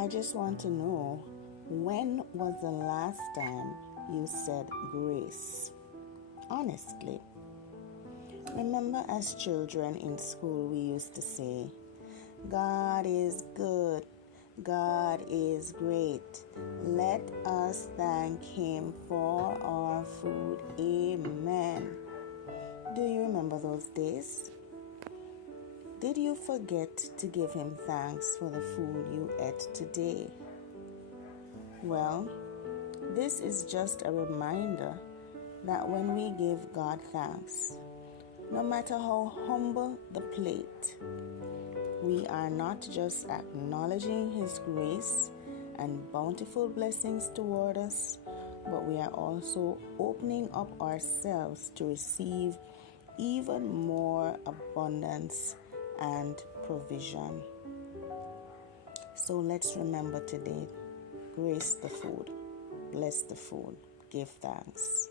I just want to know, when was the last time you said grace? Honestly. Remember, as children in school, we used to say, God is good, God is great. Let us thank Him for our food. Amen. Do you remember those days? Did you forget to give Him thanks for the food you ate today? Well, this is just a reminder that when we give God thanks, no matter how humble the plate, we are not just acknowledging His grace and bountiful blessings toward us, but we are also opening up ourselves to receive even more abundance and provision. So let's remember today, grace the food, bless the food, give thanks.